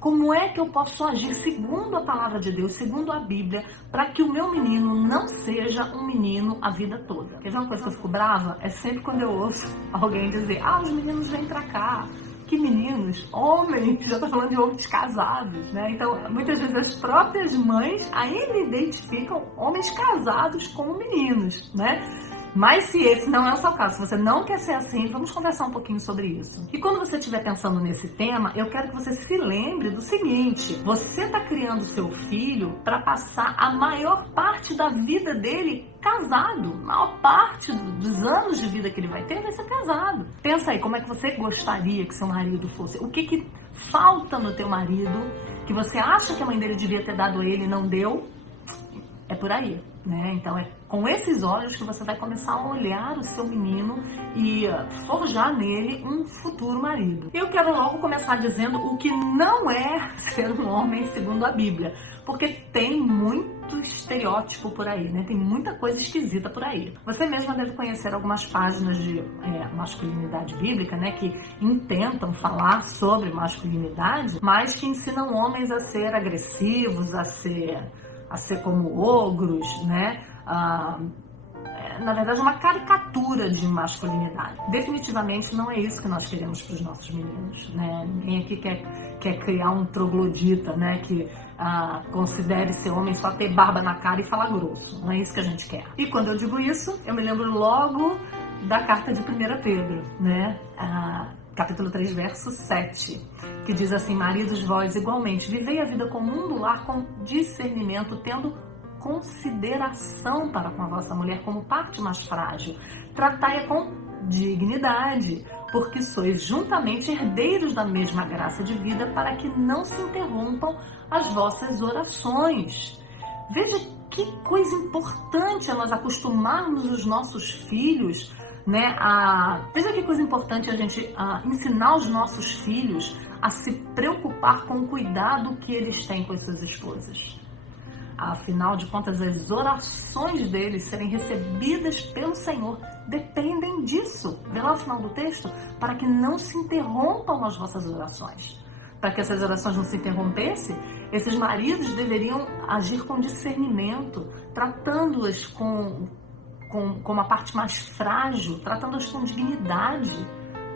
Como é que eu posso agir segundo a palavra de Deus, segundo a Bíblia, para que o meu menino não seja um menino a vida toda? Quer ver uma coisa que eu fico brava? É sempre quando eu ouço alguém dizer, os meninos vêm pra cá. Que meninos? Homens, já tô falando de homens casados, né? Então, muitas vezes as próprias mães ainda identificam homens casados como meninos, né? Mas se esse não é o seu caso, se você não quer ser assim, vamos conversar um pouquinho sobre isso. E quando você estiver pensando nesse tema, eu quero que você se lembre do seguinte: você está criando seu filho para passar a maior parte da vida dele casado. A maior parte dos anos de vida que ele vai ter vai ser casado. Pensa aí, como é que você gostaria que seu marido fosse? O que falta no teu marido que você acha que a mãe dele devia ter dado a ele e não deu? É por aí, né? Então é com esses olhos que você vai começar a olhar o seu menino e forjar nele um futuro marido. Eu quero logo começar dizendo o que não é ser um homem segundo a Bíblia, porque tem muito estereótipo por aí, né? Tem muita coisa esquisita por aí. Você mesma deve conhecer algumas páginas de masculinidade bíblica, né? Que intentam falar sobre masculinidade, mas que ensinam homens a ser agressivos, a ser como ogros, né? Na verdade, uma caricatura de masculinidade. Definitivamente não é isso que nós queremos para os nossos meninos, né? Ninguém aqui quer criar um troglodita, né? Que considere ser homem só ter barba na cara e falar grosso. Não é isso que a gente quer. E quando eu digo isso, eu me lembro logo da carta de 1 Pedro, né? Capítulo 3, verso 7, que diz assim: maridos, vós igualmente vivei a vida comum do lar com discernimento, tendo consideração para com a vossa mulher como parte mais frágil. Tratai-a com dignidade, porque sois juntamente herdeiros da mesma graça de vida, para que não se interrompam as vossas orações. Veja que coisa importante é nós acostumarmos os nossos filhos, né? Veja que coisa importante a gente ensinar os nossos filhos a se preocupar com o cuidado que eles têm com as suas esposas. Afinal de contas, as orações deles serem recebidas pelo Senhor dependem disso. Vê lá o final do texto, para que não se interrompam as vossas orações. Para que essas orações não se interrompessem, esses maridos deveriam agir com discernimento, tratando-as com a parte mais frágil, tratando-as com dignidade,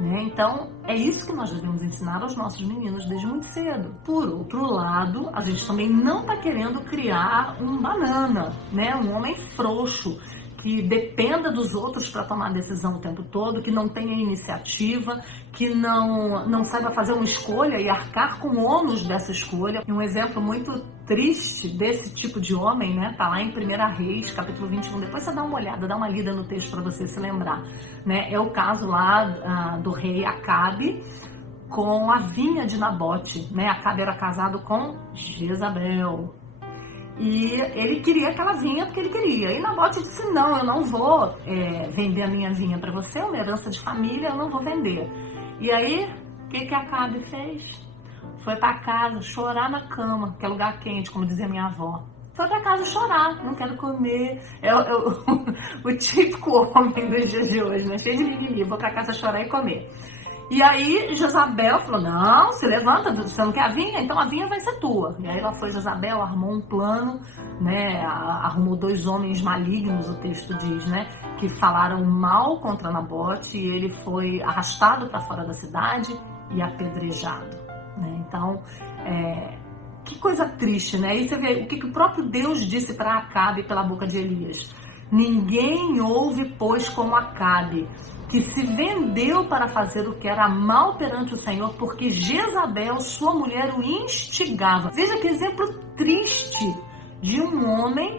né? Então, é isso que nós devemos ensinar aos nossos meninos desde muito cedo. Por outro lado, a gente também não está querendo criar um banana, né? Um homem frouxo, que dependa dos outros para tomar decisão o tempo todo, que não tenha iniciativa, que não saiba fazer uma escolha e arcar com o ônus dessa escolha. E um exemplo muito triste desse tipo de homem, né, tá lá em 1 Reis, capítulo 21. Depois você dá uma olhada, dá uma lida no texto para você se lembrar, né? É o caso lá do rei Acabe com a vinha de Nabote, né? Acabe era casado com Jezabel. E ele queria aquela vinha porque ele queria. E Nabote disse: não, eu não vou vender a minha vinha para você, é uma herança de família, eu não vou vender. E aí, o que Acabe fez? Foi para casa chorar na cama, que é lugar quente, como dizia minha avó. Foi para casa chorar, não quero comer. O típico homem dos dias de hoje, né? Cheio de mimimi, vou para casa chorar e comer. E aí Jezabel falou: não, se levanta, você não quer a vinha? Então a vinha vai ser tua. E aí ela foi, Jezabel armou um plano, né? Arrumou 2 homens malignos, o texto diz, né? Que falaram mal contra Nabote, e ele foi arrastado para fora da cidade e apedrejado, né? Então, que coisa triste, né? E você vê o que o próprio Deus disse para Acabe pela boca de Elias: ninguém ouve, pois, como Acabe, que se vendeu para fazer o que era mal perante o Senhor, porque Jezabel, sua mulher, o instigava. Veja que exemplo triste de um homem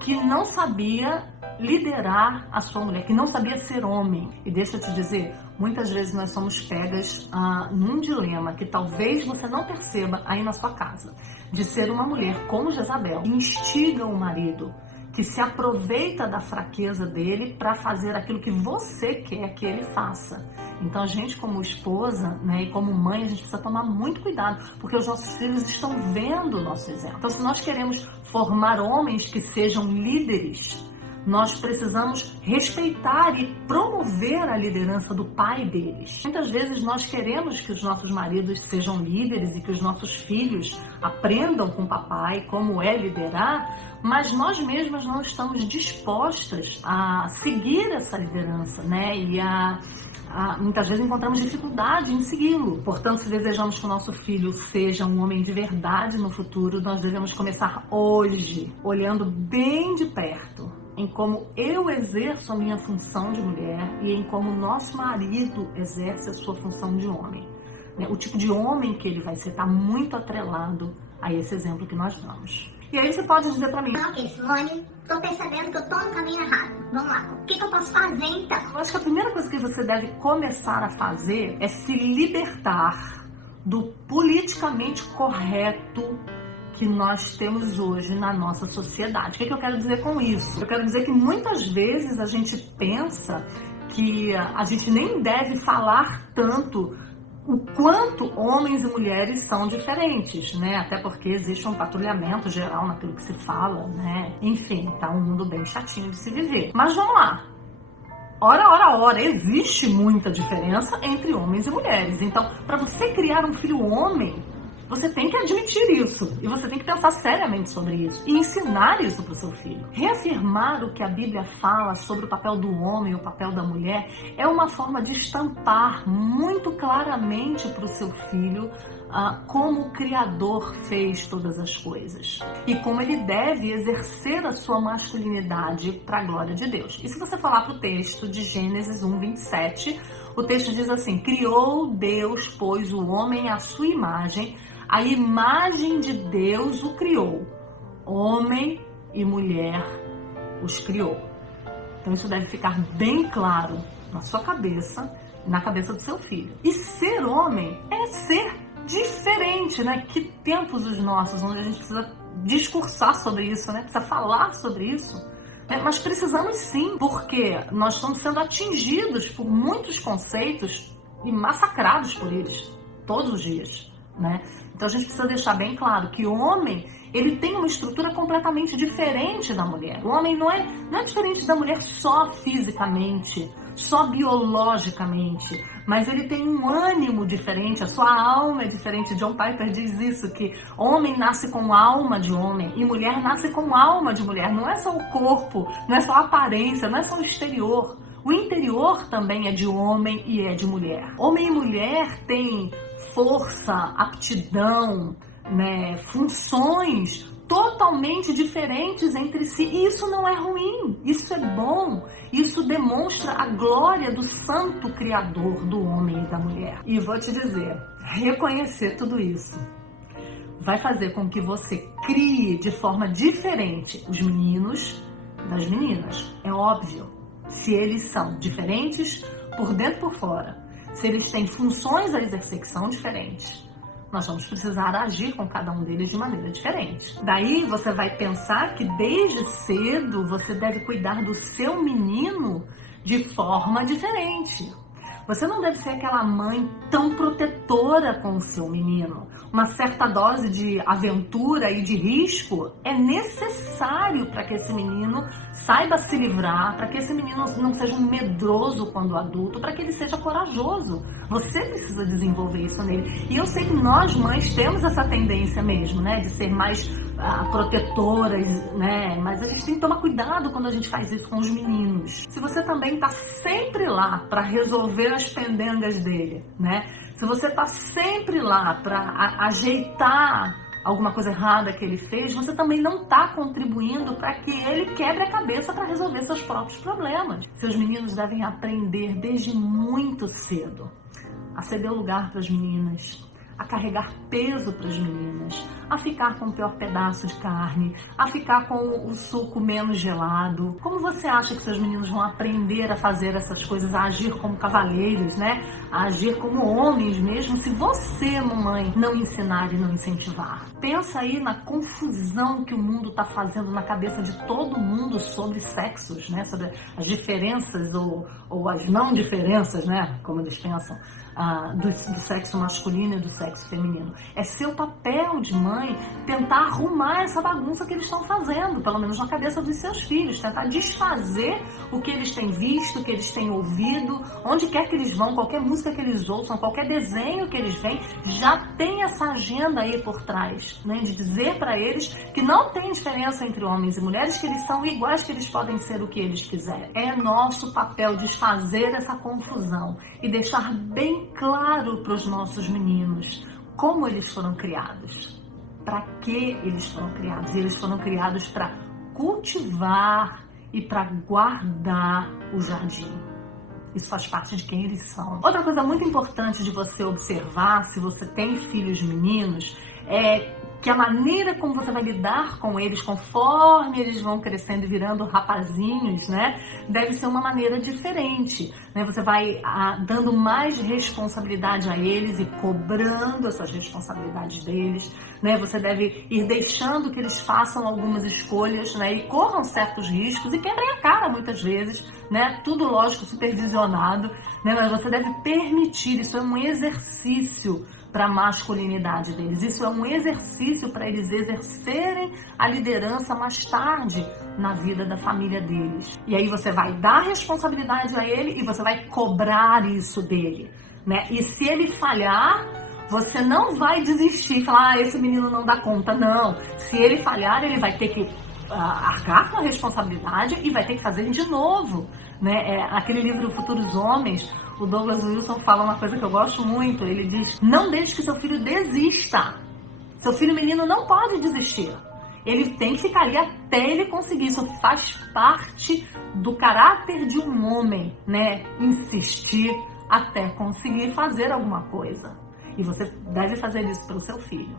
que não sabia liderar a sua mulher, que não sabia ser homem. E deixa eu te dizer, muitas vezes nós somos pegas num dilema que talvez você não perceba aí na sua casa, de ser uma mulher como Jezabel, que instiga o marido, que se aproveita da fraqueza dele para fazer aquilo que você quer que ele faça. Então a gente, como esposa, né, e como mãe, a gente precisa tomar muito cuidado, porque os nossos filhos estão vendo o nosso exemplo. Então, se nós queremos formar homens que sejam líderes, nós precisamos respeitar e promover a liderança do pai deles. Muitas vezes nós queremos que os nossos maridos sejam líderes e que os nossos filhos aprendam com o papai como é liderar, mas nós mesmas não estamos dispostas a seguir essa liderança, né? E muitas vezes encontramos dificuldade em segui-lo. Portanto, se desejamos que o nosso filho seja um homem de verdade no futuro, nós devemos começar hoje, olhando bem de perto em como eu exerço a minha função de mulher e em como o nosso marido exerce a sua função de homem. O tipo de homem que ele vai ser está muito atrelado a esse exemplo que nós damos. E aí você pode dizer para mim: Ok, Simone, tô percebendo que eu tô no caminho errado. Vamos lá, o que eu posso fazer então? Eu acho que a primeira coisa que você deve começar a fazer é se libertar do politicamente correto que nós temos hoje na nossa sociedade. O que eu quero dizer com isso? Eu quero dizer que muitas vezes a gente pensa que a gente nem deve falar tanto o quanto homens e mulheres são diferentes, né? Até porque existe um patrulhamento geral naquilo que se fala, né? Enfim, tá um mundo bem chatinho de se viver. Mas vamos lá. Ora, existe muita diferença entre homens e mulheres. Então, para você criar um filho homem, você tem que admitir isso e você tem que pensar seriamente sobre isso e ensinar isso para o seu filho. Reafirmar o que a Bíblia fala sobre o papel do homem e o papel da mulher é uma forma de estampar muito claramente para o seu filho como o Criador fez todas as coisas e como ele deve exercer a sua masculinidade para a glória de Deus. E se você falar para o texto de Gênesis 1:27, o texto diz assim: criou Deus, pois, o homem à sua imagem, a imagem de Deus o criou, homem e mulher os criou. Então isso deve ficar bem claro na sua cabeça e na cabeça do seu filho. E ser homem é ser diferente, né? Que tempos os nossos, onde a gente precisa discursar sobre isso, né? Precisa falar sobre isso. Mas precisamos sim, porque nós estamos sendo atingidos por muitos conceitos e massacrados por eles todos os dias, né? Então a gente precisa deixar bem claro que o homem, ele tem uma estrutura completamente diferente da mulher. O homem não é diferente da mulher só fisicamente, só biologicamente, mas ele tem um ânimo diferente, a sua alma é diferente. John Piper diz isso, que homem nasce com alma de homem e mulher nasce com alma de mulher. Não é só o corpo, não é só a aparência, não é só o exterior. O interior também é de homem e é de mulher. Homem e mulher têm força, aptidão, né, funções totalmente diferentes entre si. E isso não é ruim, isso é bom. Isso demonstra a glória do santo Criador do homem e da mulher. E vou te dizer, reconhecer tudo isso vai fazer com que você crie de forma diferente os meninos das meninas. É óbvio. Se eles são diferentes por dentro e por fora, se eles têm funções a exercer que são diferentes, nós vamos precisar agir com cada um deles de maneira diferente. Daí você vai pensar que desde cedo você deve cuidar do seu menino de forma diferente. Você não deve ser aquela mãe tão protetora com o seu menino. Uma certa dose de aventura e de risco é necessário para que esse menino saiba se livrar, para que esse menino não seja um medroso quando adulto, para que ele seja corajoso. Você precisa desenvolver isso nele. E eu sei que nós mães temos essa tendência mesmo, né, de ser mais protetoras, né? Mas a gente tem que tomar cuidado quando a gente faz isso com os meninos. Se você também está sempre lá para resolver as pendengas dele, né? Se você está sempre lá para ajeitar alguma coisa errada que ele fez, você também não está contribuindo para que ele quebre a cabeça para resolver seus próprios problemas. Seus meninos devem aprender desde muito cedo a ceder lugar para as meninas, a carregar peso para as meninas, a ficar com o pior pedaço de carne, a ficar com o suco menos gelado. Como você acha que seus meninos vão aprender a fazer essas coisas, a agir como cavaleiros, né? A agir como homens mesmo, se você, mamãe, não ensinar e não incentivar? Pensa aí na confusão que o mundo está fazendo na cabeça de todo mundo sobre sexos, né? Sobre as diferenças ou as não diferenças, né? Como eles pensam, do sexo masculino e do sexo sexo feminino. É seu papel de mãe tentar arrumar essa bagunça que eles estão fazendo, pelo menos na cabeça dos seus filhos, tentar desfazer o que eles têm visto, o que eles têm ouvido, onde quer que eles vão, qualquer música que eles ouçam, qualquer desenho que eles veem, já tem essa agenda aí por trás, né, de dizer para eles que não tem diferença entre homens e mulheres, que eles são iguais, que eles podem ser o que eles quiserem. É nosso papel desfazer essa confusão e deixar bem claro para os nossos meninos como eles foram criados, para que eles foram criados. E eles foram criados para cultivar e para guardar o jardim. Isso faz parte de quem eles são. Outra coisa muito importante de você observar, se você tem filhos meninos, é que a maneira como você vai lidar com eles conforme eles vão crescendo e virando rapazinhos, né, deve ser uma maneira diferente, né? Você vai dando mais responsabilidade a eles e cobrando essas responsabilidades deles, né? Você deve ir deixando que eles façam algumas escolhas, né, e corram certos riscos e quebrem a cara muitas vezes, né? Tudo, lógico, supervisionado, né? Mas você deve permitir, isso é um exercício para a masculinidade deles. Isso é um exercício para eles exercerem a liderança mais tarde na vida da família deles. E aí você vai dar responsabilidade a ele e você vai cobrar isso dele, né? E se ele falhar, você não vai desistir e falar, esse menino não dá conta, não. Se ele falhar, ele vai ter que arcar com a responsabilidade e vai ter que fazer de novo, né? Aquele livro Futuros Homens, o Douglas Wilson fala uma coisa que eu gosto muito. Ele diz, não deixe que seu filho desista. Seu filho menino não pode desistir. Ele tem que ficar ali até ele conseguir. Isso faz parte do caráter de um homem, né? Insistir até conseguir fazer alguma coisa. E você deve fazer isso pelo seu filho.